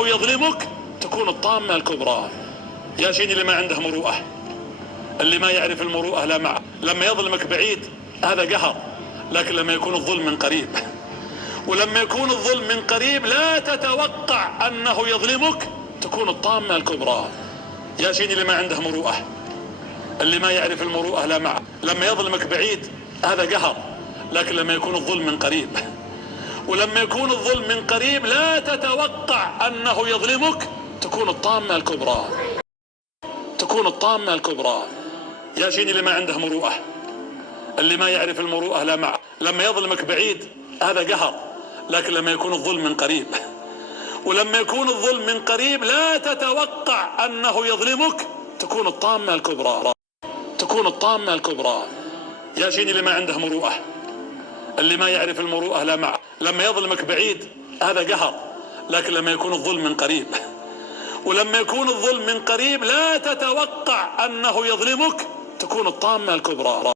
أنه يظلمك تكون الطامة الكبرى. يا شيني اللي ما عنده مروءة، اللي ما يعرف المروءة لا مع لما يظلمك بعيد هذا قهر، لكن لما يكون الظلم من قريب، ولما يكون الظلم من قريب لا تتوقع أنه يظلمك تكون الطامة الكبرى. يا شيني اللي ما عنده مروءة، اللي ما يعرف المروءة لا مع لما يظلمك بعيد هذا قهر، لكن لما يكون الظلم من قريب، ولما يكون الظلم من قريب لا تتوقع أنه يظلمك تكون الطامة الكبرى، تكون الطامة الكبرى. يا شيني اللي ما عنده مروءة، اللي ما يعرف المروءة لا مع لما يظلمك بعيد هذا قهر، لكن لما يكون الظلم من قريب، ولما يكون الظلم من قريب لا تتوقع أنه يظلمك تكون الطامة الكبرى، تكون الطامة الكبرى. يا شيني اللي ما عنده مروءة، اللي ما يعرف المروءة لا مع لما يظلمك بعيد هذا قهر، لكن لما يكون الظلم من قريب، ولما يكون الظلم من قريب لا تتوقع أنه يظلمك تكون الطامة الكبرى.